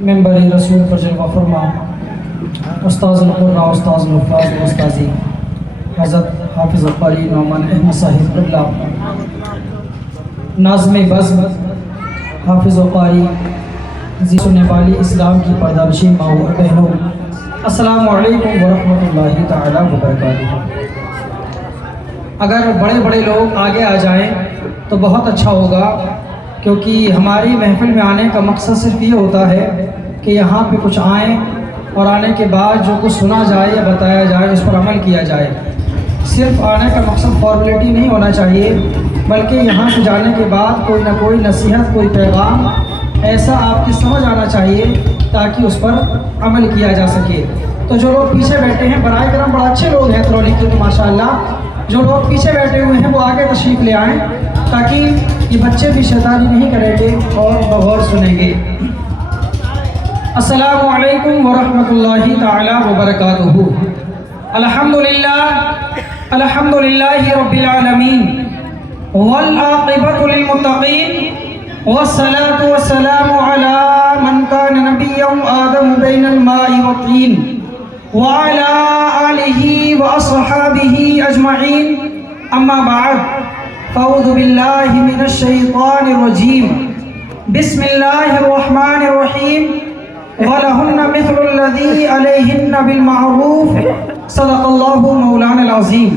ممبر رسول پر جلوہ فرما استاذ القرآن استاذ الحفاظ و استاذی حضرت حافظ قاری نعمان احمد صاحب قبلہ، ناظم بزم حافظ قاری زی سننے والی اسلام کی پردہ نشین ماں و بہنوں، السلام علیکم ورحمۃ اللہ تعالی وبرکاتہ۔ اگر بڑے بڑے لوگ آگے آ جائیں تو بہت اچھا ہوگا، کیونکہ ہماری محفل میں آنے کا مقصد صرف یہ ہوتا ہے کہ یہاں پہ کچھ آئیں اور آنے کے بعد جو کچھ سنا جائے یا بتایا جائے اس پر عمل کیا جائے۔ صرف آنے کا مقصد فارمیلٹی نہیں ہونا چاہیے، بلکہ یہاں سے جانے کے بعد کوئی نہ کوئی نصیحت، کوئی پیغام ایسا آپ کی سمجھ آنا چاہیے تاکہ اس پر عمل کیا جا سکے۔ تو جو لوگ پیچھے بیٹھے ہیں براہ کرم، بڑا اچھے لوگ ہیں ترولی کے تو ماشاءاللہ، جو لوگ پیچھے بیٹھے ہوئے ہیں وہ آگے تشریف لے آئیں تاکہ یہ بچے بھی شیطانی نہیں کریں گے اور بغور سنیں گے۔ السلام علیکم ورحمۃ اللہ تعالی وبرکاتہ۔ الحمدللہ رب العالمین والعاقبۃ للمتقین والصلاة والسلام علی من کان نبیا آدم بین الماء والطین وعلی آلہ واصحابہ اجمعین، اما بعد فاعوذ باللہ من الشیطان الرجیم، بسم اللہ الرحمن الرحیم، وَلَهُنَّ مِثْلُ الَّذِي عَلَيْهِنَّ بِالْمَعْرُوفِ صدق اللہ مولانا العظیم،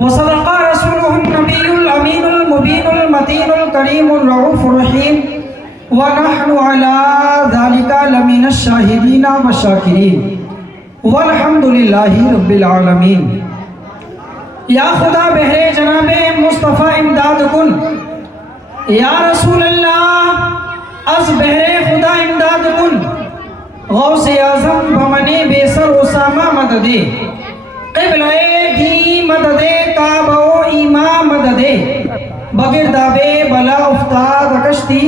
وصدق رسولہ النبی الامین المبین المتین الکریم الرؤوف الرحیم، وَنَحْنُ عَلَى ذَلِكَ لَمِنَ الشَّاهِدِينَ وَالشَّاكِرِينَ وَالْحَمْدُ لِلَّهِ رَبِّ الْعَالَمِينَ۔ یا خدا بہرے جناب مصطفیٰ امداد کن، یا رسول اللہ از بہرے خدا امداد کن، غوث اعظم بمن بے سر اسامہ مددے، قبلہ دی مددے، کعبہ و ایماں مددے، بگرداب بلا افتاد کشتی،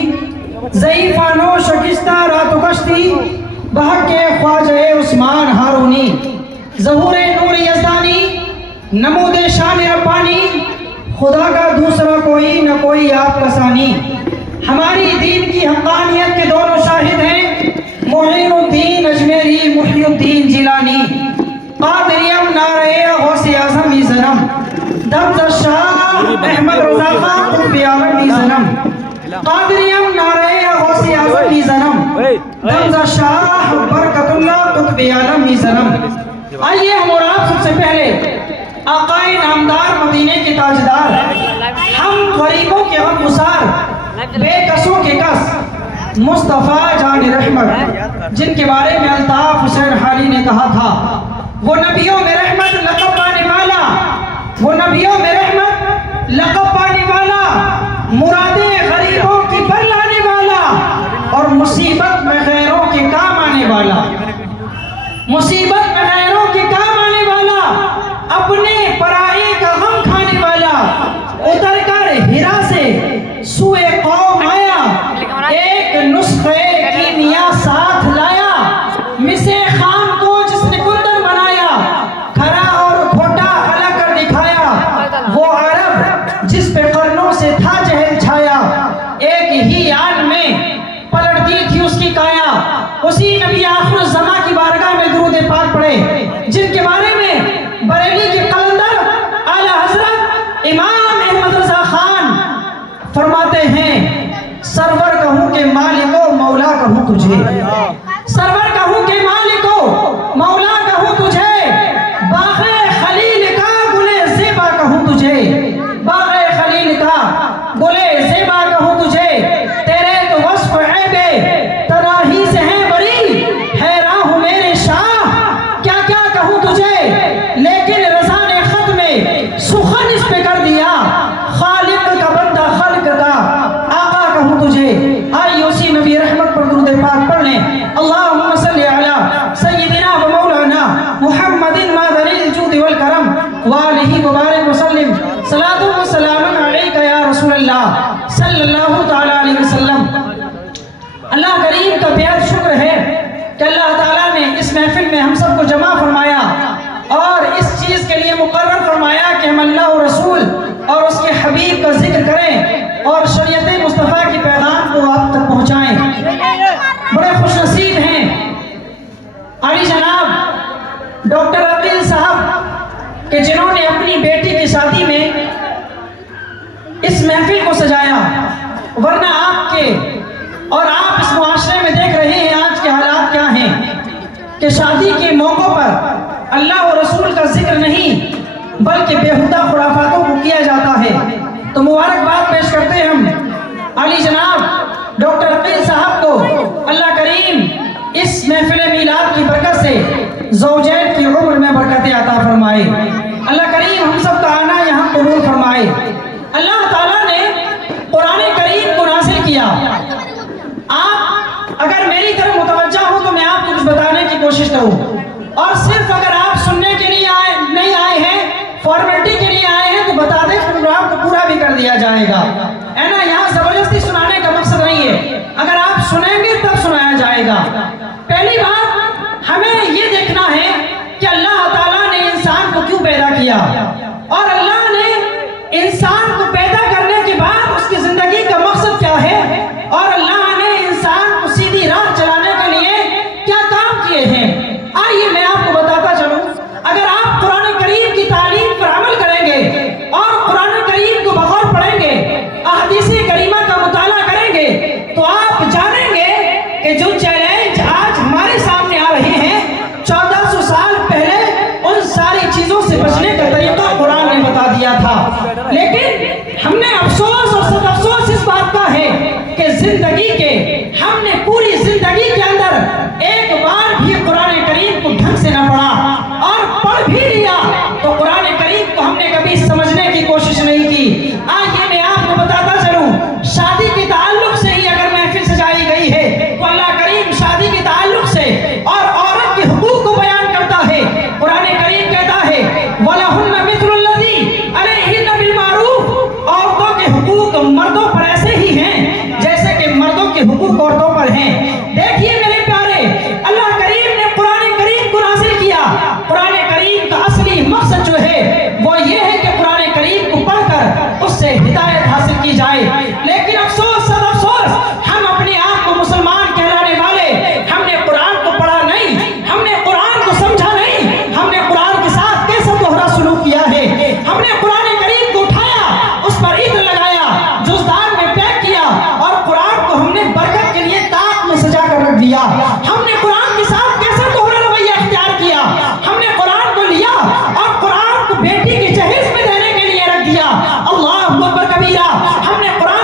ضعیفان و شکستہ رات و کشتی، بحق خواجہ عثمان ہارونی، ظہور نور یزدانی، نمود شان ربانی، خدا کا دوسرا کوئی نہ کوئی آپ کا ثانی۔ ہماری دین کی حقانیت کے دونوں شاہد ہیں، معین الدین اجمیری، محی الدین جیلانی، قادریم نعرہ غوث اعظم زنم، دبز شاہ احمد رضا خان قطب عالم زنم، قادریم نعرہ غوث اعظم زنم، دبز شاہ برکت اللہ قطب عالم زنم۔ آئیے ہم اور آپ سب سے پہلے آقائے نامدار مدینے کے تاجدار، ہم غریبوں کے غم گسار، بے کسوں کے کس، مصطفیٰ جان رحمت، جن کے بارے میں الطاف حسین حالی نے کہا تھا، وہ نبیوں میں رحمت لقب پانے والا، وہ نبیوں میں رحمت لقب پانے والا، مرادیں غریبوں کی پر لانے والا، اور مصیبت میں غیروں کے کام آنے والا، مصیبت میں غیروں کے کام آنے والا، اپنے پرائے کا غم کھانے والا، اتر کر ہرا سے سوئے قوم آیا، ایک نسخے کیمیا ساتھ لایا، مسے خام کو جس نے کندر بنایا، کھرا اور کھوٹا الگ کر دکھایا، وہ عرب جس پہ قرنوں سے تھا جہل چھایا، ایک ہی آن میں پلٹتی تھی اس کی کایا، اسی نبی آخر الزماں کی بارگاہ میں درود پاک پڑھے، جن کے بارے میں بریلی کے قلندر اعلی حضرت امام احمد رضا خان فرماتے ہیں، سرور کہوں کہ مالکو مولا کہوں تجھے، سرور کہوں کہ مالکو مولا کہوں تجھے، باغ خلیل کا گلے زیبا کہوں تجھے، باغ خلیل کا گلے زیبا کہوں تجھے، تیرے تو وصف عیبے تراہی سے ہیں بری، حیران ہوں میرے شاہ کیا کیا کہوں تجھے، لیکن رضا نے خط میں سخن اس پہ کر دیا، خالق کا بندہ خلق کا آقا کہوں تجھے۔ آئیے اسی نبی رحمت پر درود پاک پڑھ لیں، اللہم صلی علی سیدنا و مولانا محمد مادر الجود والکرم وآلہ وبارک وسلم، صلاۃ و سلام علیکہ یا رسول اللہ صلی اللہ تعالی علیہ وسلم۔ اللہ کریم کا بیعت شکر ہے کہ اللہ تعالیٰ نے اس محفل میں ہم سب کو جمع فرمایا اور اس چیز کے لیے مقرر فرمایا کہ ہم اللہ و رسول اور اس کے حبیب کا ذکر کریں اور شریعت مصطفیٰ کی پیغام کو آپ تک پہنچائیں۔ بڑے خوش نصیب اور آپ اس معاشرے میں دیکھ رہے ہیں آج کے حالات کیا ہیں کہ شادی کے موقع پر اللہ اور رسول کا ذکر نہیں بلکہ بیہودہ خرافاتوں کو کیا جاتا ہے۔ تو مبارکباد پیش کرتے ہیں ہم علی جناب ڈاکٹر عقیل صاحب کو، اللہ کریم اس محفل میلاد کی برکت سے زوجین کی عمر میں برکت عطا فرمائے، اللہ کریم ہم سب کا آنا یہاں قبول فرمائے۔ اللہ تعالیٰ نے قرآن کریم کو نازل کیا، آپ اگر میری طرف متوجہ ہو تو میں آپ کو کچھ بتانے کی کوشش کروں، اور صرف اگر آپ سننے کے لیے نہیں آئے ہیں، فارمیلٹی کے لیے آئے ہیں تو بتا دیں، پروگرام کو پورا بھی کر دیا جائے گا، ہے نا؟ یہاں زبردستی سنانے کا مقصد نہیں ہے، اگر آپ سنیں گے تب سنایا جائے گا۔ پہلی بات ہمیں یہ دیکھنا ہے کہ اللہ تعالیٰ نے انسان کو کیوں پیدا کیا، اور اللہ نے انسان کو پیدا کرنے کے بعد اس کی زندگی کا مقصد کیا ہے، اور اللہ نے انسان کو سیدھی راہ چلانے کے لیے کیا کام کیے ہیں۔ آئیے میں آپ کو بتاتا چلوں، اگر آپ قرآن کریم کی تعلیم پر عمل کریں گے اور قرآن کریم کو بغور پڑھیں گے، احادیث کریمہ کا مطالعہ کریں گے، تو آپ جانیں گے کہ جو چیلنج آج ہمارے سامنے آ رہے ہیں 1400 سال پہلے ان ساری چیزوں سے بچنے کا طریقہ قرآن نے بتا دیا تھا، لیکن ہم نے افسوس اور سب افسوس اس بات کا ہے کہ زندگی کے ہم نے پوری زندگی کے اندر ایک بار بھی قرآن کریم کو ڈھنگ سے نہ پڑھا، اور پڑھ بھی لیا تو قرآن کریم کو ہم نے کبھی سمجھنے کی کوشش نہیں کی۔ آئیے میں آپ کو بتاتا چلوں، شادی کے تعلق سے ہی اگر محفل سجائی گئی ہے تو اللہ کریم شادی کے تعلق سے اور عورت کے حقوق کو بیان کرتا ہے۔ قرآن کریم کہتا ہے وَلَهُنَّ مِثْلُ الَّذِي عَلَيْهِنَّ بِالْمَعْرُوفِ، عورتوں کے حقوق مردوں پر ایسے ہی ہیں جیسے کہ مردوں کے حقوق عورتوں پر ہیں۔ دیکھیے میرے پیارے، اللہ کریم نے قرآن کریم کو نازل کیا، قرآن کریم کا اصلی مقصد جو ہے وہ یہ ہے کہ قرآن کریم کو پڑھ کر اس سے ہدایت حاصل کی جائے، لیکن افسوس سب افسوس ہم اپنے آپ کو مسلمان کہلانے والے، ہم نے قرآن کو پڑھا نہیں، ہم نے قرآن کو سمجھا نہیں، ہم نے قرآن کے ساتھ کیسا دوہرا سلوک کیا ہے، ہم نے قرآن کریم کو اٹھایا، اس پر عطر لگایا، جزدان میں پیک کیا، اور قرآن کو ہم نے برکت کے لیے طاق میں سجا کر رکھ دیا۔ ہم نے قرآن کے ساتھ کیسا دوہرا رویہ اختیار کیا، ہم نے قرآن کو لیا اور قرآن کو بیٹی کے جہیز میں دینے کے لیے رکھ دیا۔ اللہ اکبر کبیرہ، ہم نے قرآن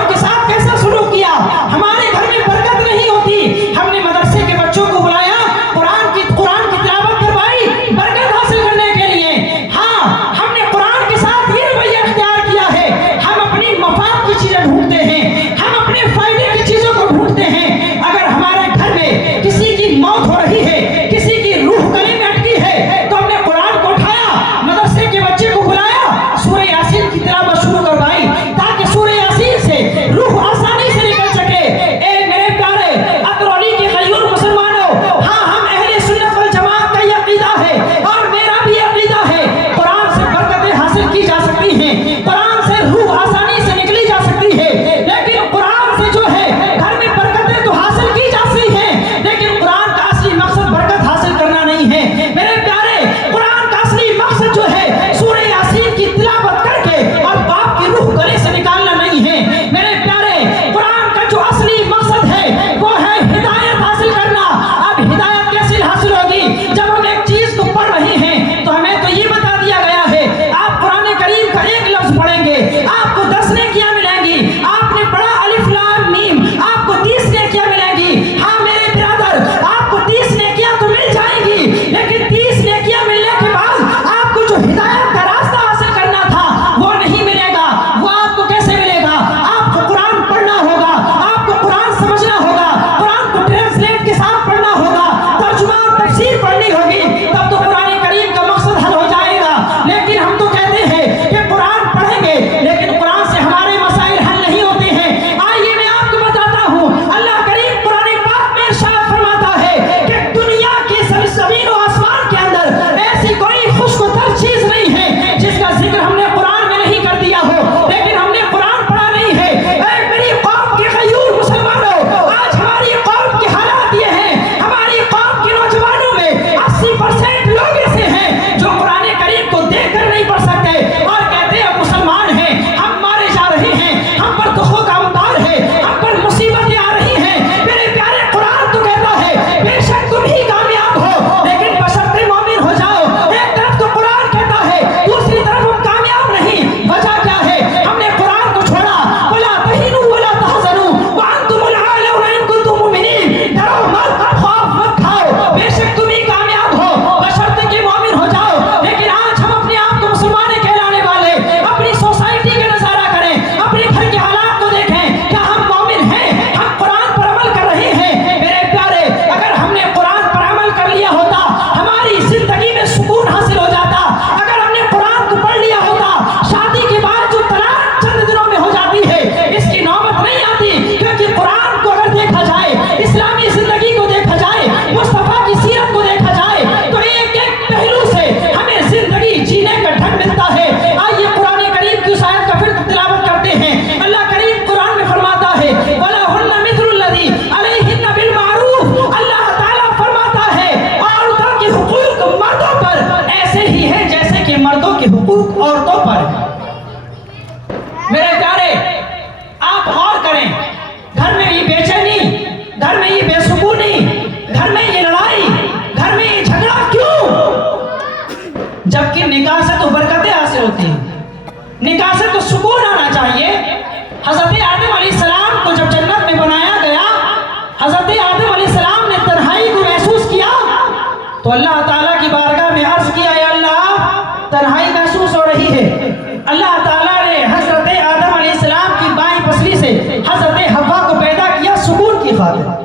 تو اللہ تعالیٰ کی بارگاہ میں عرض کیا اے اللہ تنہائی محسوس ہو رہی ہے. اللہ تعالیٰ نے حضرت آدم علیہ السلام کی بائیں پسلی سے حضرت حوا کو پیدا کیا سکون کی خاطر.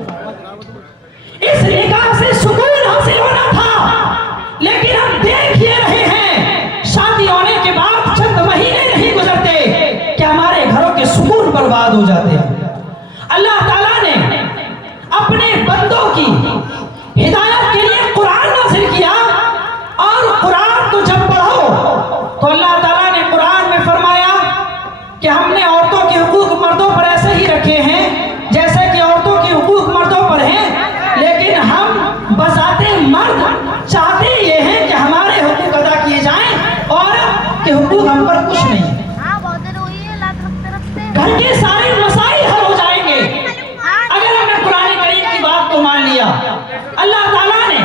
اس نکاح سے سکون حاصل ہونا تھا، لیکن ہم دیکھ یہ رہے ہیں شادی ہونے کے بعد چند مہینے نہیں گزرتے کہ ہمارے گھروں کے سکون برباد ہو جاتے ہیں. اللہ تعالیٰ نے اپنے بندوں کی ہدایت کے لیے قرآن نازل کیا، اور قرآن کو جب پڑھو تو اللہ تعالیٰ نے قرآن میں فرمایا کہ ہم نے عورتوں کے حقوق مردوں پر ایسے ہی رکھے ہیں جیسے کہ عورتوں کے حقوق مردوں پر ہیں، لیکن ہم بذات مرد چاہتے یہ ہیں کہ ہمارے حقوق ادا کیے جائیں، عورت کے حقوق ہم پر کچھ نہیں. گھر کے سارے مسائل حل ہو جائیں گے اگر ہم نے قرآن کریم کی بات کو مان لیا. اللہ تعالیٰ نے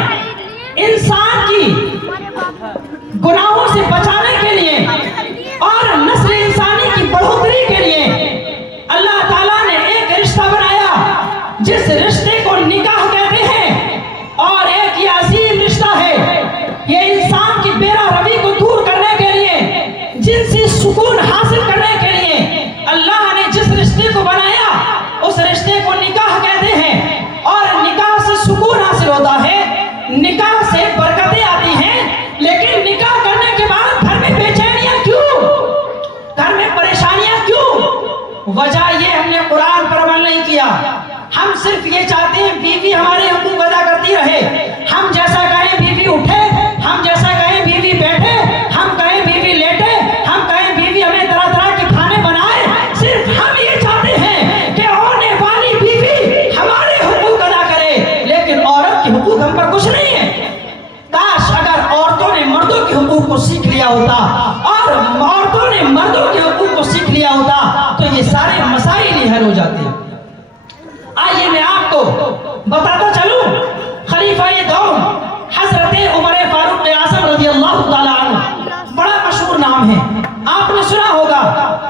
انسان کی گناہوں سے بچانے کے لیے اور نسل انسانی کی بڑھوتری کے لیے اللہ تعالیٰ نے ایک رشتہ بنایا جس رشتے کو نکاح کہتے ہیں، اور ایک یہ عظیم رشتہ ہے. یہ انسان کی بیرا روی کو دور کرنے کے لیے، جنسی سکون حاصل کرنے کے لیے اللہ نے جس رشتے کو بنایا اس رشتے کو نکاح کہتے ہیں. اور نکاح سے سکون حاصل ہوتا ہے، نکاح سے برکتیں آتی ہیں. لیکن نکاح کرنے کے بعد گھر میں بے چینیاں کیوں، گھر میں پریشانیاں کیوں؟ وجہ یہ ہم نے قرآن پر عمل نہیں کیا. ہم صرف یہ چاہتے ہیں بیوی ہمارے حقوق ادا کرتی رہے، ہم جیسا کہیں بیوی اٹھے، ہم جیسا کہیں بیوی بیٹھے، ہم کہیں بیوی لیٹے، ہم کہیں بیوی ہمیں طرح طرح کے کھانے بنائے. صرف ہم یہ چاہتے ہیں کہ ہونے والی بیوی ہمارے حقوق ادا کرے، لیکن عورت کے حقوق ہم پر کچھ نہیں ہے. کاش اگر عورتوں نے مردوں کے حقوق کو سیکھ لیا ہوتا اور عورتوں نے مردوں کے حقوق کو سیکھ لیا ہوتا تو یہ سارے مسائل ہی حل ہو جاتے. آئیے میں آپ کو بتاتا چلوں خلیفہ دوم حضرت عمر فاروق اعظم رضی اللہ تعالیٰ عنہ، بڑا مشہور نام ہے، آپ نے سنا ہوگا.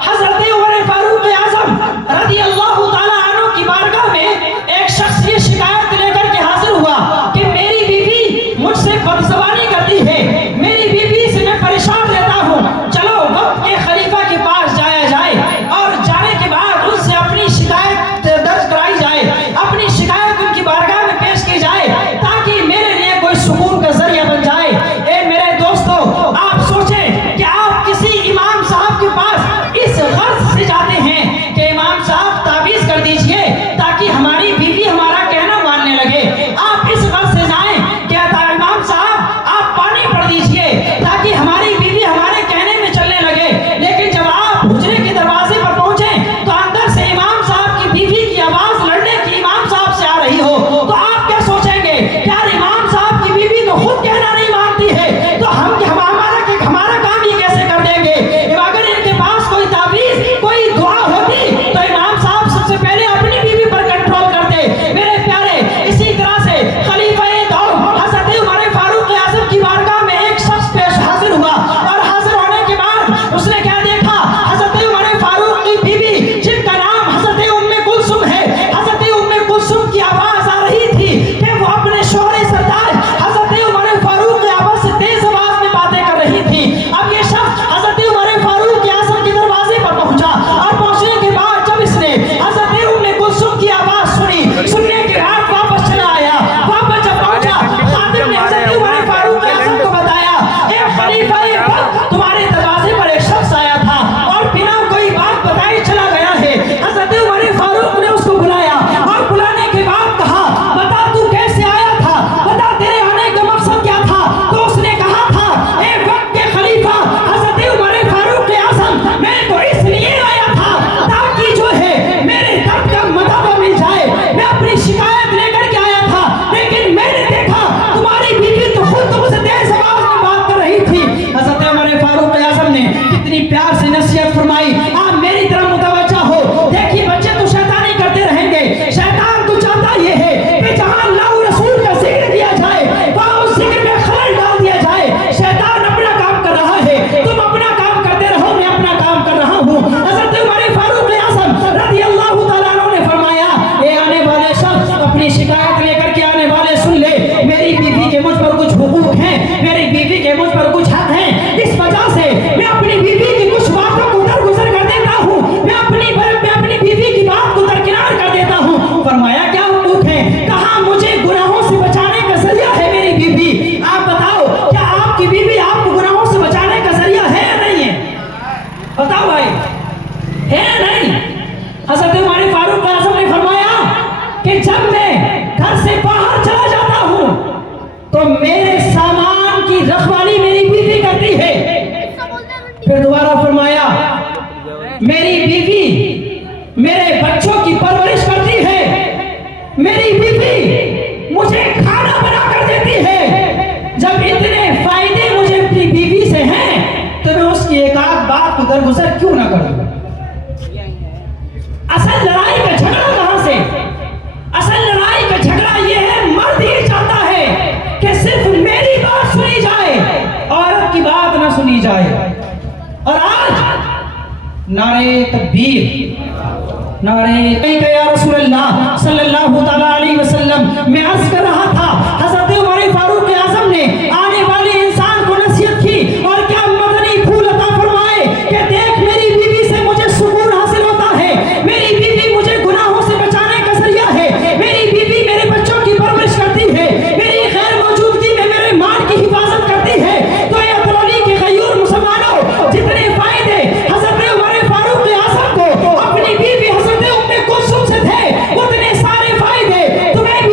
حضرت عمر فاروق اعظم رضی اللہ تعالیٰ عنہ کی بارگاہ میں ایک شخص یہ شکایت لے کر کے حاضر ہوا کہ میری بیوی مجھ سے بدزبانی کرتی ہے، میری بیوی سے میں پریشان رہتا ہوں. چلو وقت کے خلیفہ کے پاس جایا جائے اور جانے کے بعد ان سے اپنی شکایت درج کرائی جائے، اپنی شکایت ان کی بارگاہ میں پیش کی جائے تاکہ میرے لیے کوئی سکون کا ذریعہ بن جائے. اے میرے دوستو، آپ سوچیں کہ آپ کسی امام صاحب کے پاس اس غرض سے جاتے ہیں کہ امام صاحب تعویذ کر دیجئے تاکہ ہماری بیوی ہمارا کہنا ماننے لگے. آپ اس غرض سے جائیں کہ امام صاحب آپ پانی پڑ دیجئے تاکہ ہماری بیوی ہمارے کہنے میں چلنے لگے. لیکن جب آپ حجرے کے دروازے پر پہنچیں تو اندر سے امام صاحب کی بیوی کی آواز لڑنے کی امام صاحب سے آ رہی ہو تو آپ کیا سوچیں گے؟ یار امام صاحب کی بیوی تو خود کہنا نہیں مانتی ہے تو ہمارا کام یہ کیسے کر دیں گے؟ اگر ان کے پاس کوئی تعویذ کوئی دعا ہوتی تو امام صاحب سب سے پہلے اپنی بیوی پر کنٹرول کرتے. میرے پیارے، اسی طرح سے خلیفہ دوم حضرت عمر فاروق اعظم کی بارگاہ میں ایک شخص پیش حاضر ہوا، اور حاضر ہونے کے بعد اس نے کیا دیکھا؟ حضرت عمر فاروق کی بیوی جن کا نام حضرت ام کلثوم ہے، حضرت ام کلثوم کی آواز آ رہی تھی کہ وہ اپنے شوہر سردار حضرت عمر فاروق اعظم سے تیز آواز میں باتیں کر رہی تھی. اب یہ شخص حضرت عمر فاروق اعظم کے دروازے پر پہنچا، اور پہنچنے کے بعد جب اس نے حضرت ام کلثوم کی آواز سننے کے بعد واپس چلا آیا. واپس جب پہنچا خادم نے حضرت عمر فاروق اعظم کو بتایا، اے خلیفہ تمہارے دروازے پر ایک شخص آیا تھا اور بنا کوئی بات بتائے چلا گیا ہے. حضرت عمر فاروق نے اس کو بلایا اور بلانے کے بعد کہا، بتا تو کیسے آیا تھا، بتا تیرے آنے کا مقصد کیا تھا؟ تو اس نے کہا تھا، اے وقت کے خلیفہ حضرت عمر فاروق اعظم، میں تو اس لیے آیا تھا تاکہ جو ہے میرے درد کا مداوع مل جائے. میں اپنی شکایت لے کر کے آیا تھا، لیکن میں نے دیکھا تمہاری بیوی تو خود تم سے تیز آواز میں بات کر رہی تھی. حضرت عمر فاروق اعظم نے کتنی پیار سے نصیحت فرمائی، آپ میری طرف متوجہ ہو. دیکھیے بچے تو شیطانی کرتے رہیں گے، شیطان تو چاہتا یہ ہے کہ جہاں اللہ و رسول کا ذکر کیا جائے وہاں اس ذکر میں خلل ڈال دیا جائے. شیطان اپنا کام کر رہا ہے، تم اپنا کام کرتے رہو، میں اپنا کام کر رہا ہوں. حضرت عمر فاروق اعظم رضی اللہ تعالیٰ عنہ نے فرمایا، اے آنے والے شخص، اپنی شکایت لے کر کے آنے والے سن لے، میری بیوی کے مجھ پر کچھ درگزر کیوں نہ کر دوں؟ اصل لڑائی کا جھگڑا کہاں سے؟ اصل لڑائی کا جھگڑا یہ ہے، مرد یہ چاہتا ہے کہ صرف میری بات سنی جائے، عورت کی بات نہ سنی جائے. اور آج نعرہ تکبیر، نعرہ یا رسول اللہ صلی اللہ تعالیٰ علیہ وسلم. میں عرض کر رہا تھا حضرت عمر فاروق اعظم نے آنے والے انسان کو نصیحت کی، اور کیا مدنی پھول عطا فرمائے کہ دیکھ میری بیوی سے مجھے سکون حاصل ہوتا ہے، میری بیوی مجھے گناہوں سے بچانے کا ذریعہ ہے، میری بیوی میرے بچوں کی پرورش کرتی ہے، میری غیر موجودگی میں میرے مال کی حفاظت کرتی ہے. تو اے ابرولی کے غیور مسلمانوں، جتنے فائدے حضرت عمر فاروق اعظم کو اپنی بیوی حضرت ام کلثوم سے تھے، اتنے سارے فائدے تمہیں بھی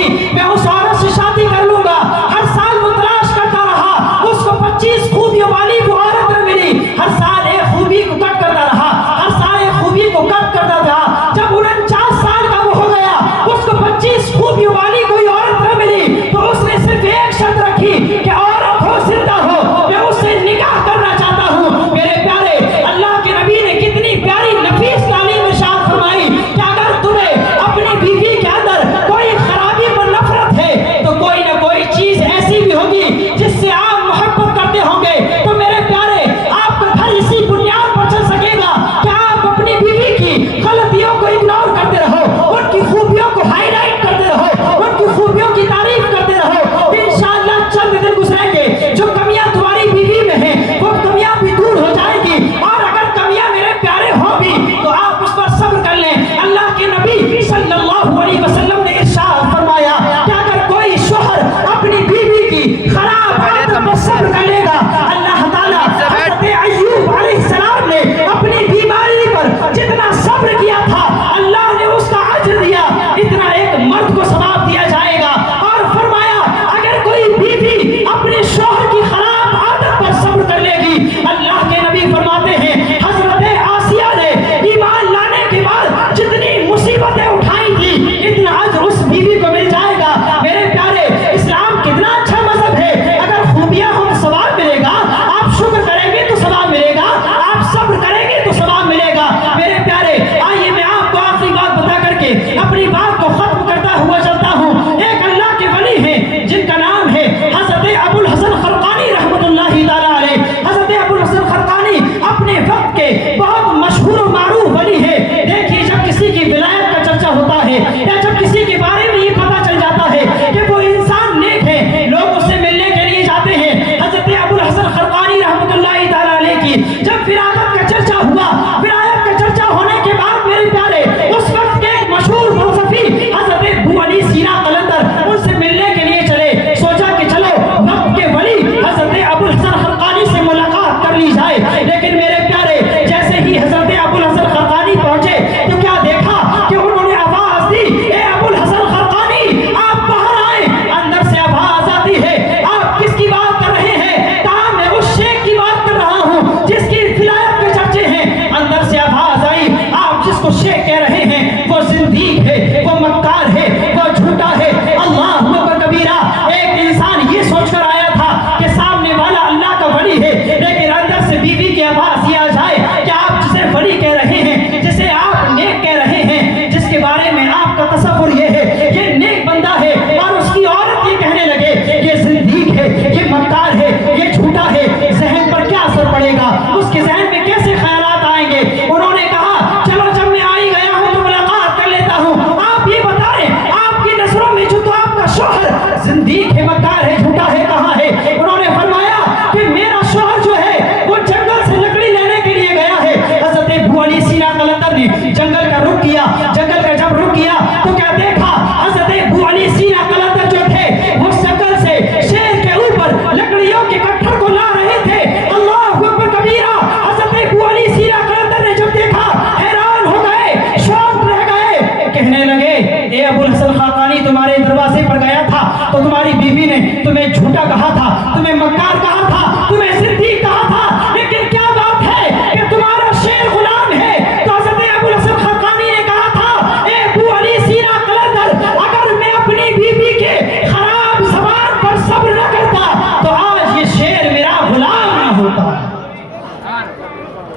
ہوگی میں اس عورت سے شادی کر لوں گا. ہر سال وہ تلاش کرتا رہا, اس کو 25 خوبیوں والی وہ عورت نہ ملی. ہر سال ایک خوبی کو کٹ کرتا رہا, ہر سال ایک خوبی کو کٹ کرتا رہا. جب 49 سال کا وہ ہو گیا, اس کو 25 خوبیوں والی کوئی عورت نہ ملی, تو اس نے صرف ایک شرط رکھی کہ عورت ہو زندہ ہو, میں اس سے نکاح کرنا چاہتا ہوں. میرے پیارے, اللہ کے نبی نے کتنی پیاری نفیس تعلیم ارشاد فرمائی کہ اگر تمہیں اپنی بیوی کے اندر کوئی خرابی پر نفرت ہے تو کوئی نہ کوئی چیز ایسی بھی ہوگی جس سے آپ محبت کرتے ہوں گے. تو میرے پیارے, آپ کا گھر اسی بنیاد پر چل سکے گا کہ آپ اپنی بیوی کی غلطیوں کو اگنور کرتے رہو, ان کی خوبیوں کو ہائی لائٹ کرتے رہو, ان کی خوبیوں کی تعریف کرتے رہو. انشاءاللہ چند دن گزریں گے, جو کمیاں تمہاری بیوی میں ہیں وہ کمیاں بھی دور ہو جائیں گی. اور اگر کمیاں میرے پیارے ہو بھی تو آپ اس پر صبر کر لیں. اللہ کے نبی صلی اللہ علیہ وسلم نے ارشاد فرمایا کہ اگر کوئی شوہر اپنی بیوی کی خراب عادت پر صبر کر لے گا, اللہ تعالیٰ حضرت ایوب علیہ السلام نے اپنی بیماری پر جتنا صبر کیا تھا اللہ نے اس کا اجر دیا, اتنا ایک مرد کو ثواب دیا جائے گا. اور فرمایا اگر کوئی بیوی اپنے شوہر کی خراب عادت پر صبر کر لے گی, اللہ کے نبی فرماتے ہیں حضرت آسیہ نے ایمان لانے کے بعد جتنی مصیبتیں اٹھائی تھی اتنا اجر اس بیوی کو مل جائے گا. میرے پیارے, اسلام کتنا اچھا مذہب ہے. اگر خوبیاں ہوں تو ثواب ملے گا, آپ شکر کریں گے تو ثواب ملے گا, آپ صبر کریں گے تو ثواب ملے گا. میرے پیارے, آئیے میں آپ کو آخری بات بتا کر کے اپنی بات کو ختم کرتا ہوا چلتا ہوں. ایک اللہ کے ولی ہیں جن کا نام ہے حضرت ابو الحسن خرقانی رحمۃ اللہ تعالیٰ علیہ. حضرت ابو الحسن خرقانی اپنے وقت کے بہت مشہور و معروف ولی ہے. دیکھیے, جب کسی کی ولایت کا چرچا ہوتا ہے یا جب کسی کے بارے میں یہ پتہ چل جاتا ہے کہ وہ انسان نیک ہے, لوگ اس سے ملنے کے لیے جاتے ہیں. حضرت ابو الحسن خرقانی رحمۃ اللہ تعالیٰ علیہ کی جب ولادت کا چرچا ہوا, ولایت کا چرچا ہونے کے بعد میرے پیارے, اس وقت کے ایک مشہور فلسفی حضرت ابو علی سینا قلندر ان سے ملنے کے لیے چلے. سوچا کہ چلو وقت کے ولی حضرت ابو الحسن خرقانی سے ملاقات کر لی جائے. لیکن میرے پیارے, جیسے ہی حضرت ابو الحسن خرقانی پہنچے تو کیا دیکھا کہ انہوں نے آواز دی, اے ابو الحسن خرقانی آپ باہر آئے. اندر سے آواز آتی ہے, آپ کس کی بات کر رہے ہیں؟ کہا میں اس شیخ کی بات کر رہا ہوں جس کی ولایت کے چرچے ہیں. اندر سے آواز آئی, آپ جس کو شیخ کہہ رہے ہیں وہ زندیق ہے, وہ مکار ہے, وہ جھوٹا ہے. اللہ اکبر کبیرہ. ایک انسان یہ سوچ کر آیا تھا کہ سامنے والا اللہ کا ولی ہے, لیکن اندر سے بیوی کی آواز یہ آ جائے کہ آپ جسے ولی کہہ رہے ہیں, جسے آپ نیک کہہ رہے ہیں, جس کے بارے میں آپ کا تصور یہ ہے یہ نیک بندہ ہے, اور اس کی عورت یہ کہنے لگے یہ زندیق ہے, یہ مکار ہے, یہ جھوٹا ہے. ذہن پر کیا اثر پڑے گا, اس کے ذہن میں کیسے خیالات آئیں گے؟ انہوں نے کہا چلو جب میں آئی گیا ہوں تو ملاقات کر لیتا ہوں. آپ یہ بتائیں, آپ کی نظروں میں جو تو آپ کا شوہر زندیق ہے, مکار ہے, جھوٹا ہے, کہاں ہے؟ انہوں نے فرمایا کہ میرا شوہر جو ہے وہ جنگل سے لکڑی لینے کے لیے گیا ہے. حضرت ابو علی سینا قلندر نے جنگل کا رخ کیا. جنگل کا جب رخ کیا تو کیا دیکھا, حضرت ابو علی سینا قلندر جو تھے وہ جنگل سے شیر کے اوپر لکڑیوں کے کٹھر کو لا رہے تھے. اللہ اکبر کبیرہ. حضرت ابو علی سینا قلندر نے جب دیکھا حیران ہو گئے, شوق رہ گئے, کہنے لگے اے ابو الحسن خرقانی تمہارے دروازے پر گیا تھا تو تمہاری بیوی نے تمہیں جھوٹا کہا تھا, تمہیں مکار کہا تھا, تمہیں زندیق کہا تھا, لیکن کیا بات ہے کہ تمہارا شیر غلام ہے. تو حضرت ابو الحسن خرقانی نے کہا تھا اے ابو علی سینا قلندر, اگر میں اپنی بیوی کے خراب زبان پر صبر نہ کرتا تو آج یہ شیر میرا غلام نہ ہوتا.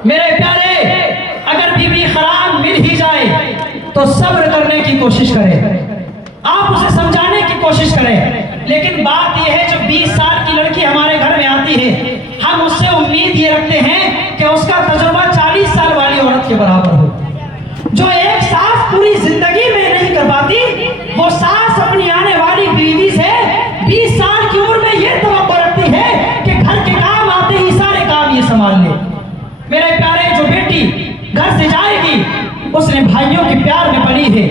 میرے پیارے, اگر بیوی خراب مل ہی جائے تو صبر کرنے کی کوشش کریں, آپ اسے سمجھانے کی کوشش کریں. لیکن بات یہ ہے جو 20 سال کی لڑکی ہمارے گھر میں آتی ہے, ہم اس سے امید یہ رکھتے ہیں کہ اس کا تجربہ 40 سال والی عورت کے برابر ہو. جو ایک ساس پوری زندگی میں نہیں کر پاتی, وہ ساس اپنی آنے والی بیوی سے 20 سال کی عمر میں یہ توقع رکھتی ہے کہ گھر کے کام آتے ہی سارے کام یہ سنبھال لے. میرے پیارے, جو بیٹی گھر سے جائے گی اس نے بھائیوں کے پیار میں پلی ہے,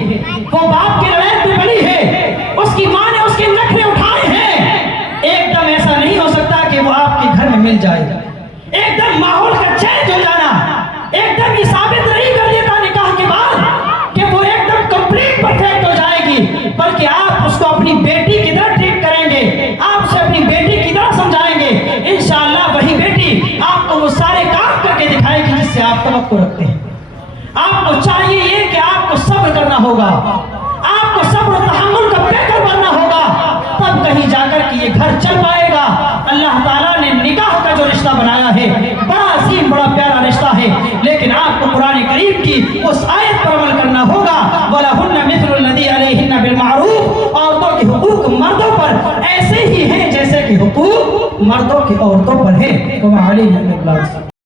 وہ باپ کے روایت میں پلی ہے, اس کی ماں نے اس کے نخرے اٹھائے ہیں. ایک دم ایسا نہیں ہو سکتا کہ وہ آپ کے گھر میں مل جائے. ایک دم ماحول کا چینج ہو جانا ایک دم یہ ثابت نہیں کر دیتا نکاح کے بعد کہ وہ ایک دم کمپلیٹ پرفیکٹ ہو جائے گی, بلکہ آپ اس کو اپنی ہوگا، آپ کو صبر و تحمل کا پیکر بننا ہوگا، تب کہیں جا کر کے یہ گھر چل پائے گا۔ اللہ تعالیٰ نے نکاح کا جو رشتہ بنایا ہے بڑا عظیم بڑا پیارا رشتہ ہے، لیکن آپ کو قرآن کریم کی اس آیت پر عمل کرنا ہوگا وَلَهُنَّ مِثْلُ الَّذِي عَلَيْهِنَّ بِالْمَعْرُوفِ، عورتوں کے حقوق مردوں پر ایسے ہی ہیں جیسے کہ حقوق مردوں کے عورتوں پر ہے۔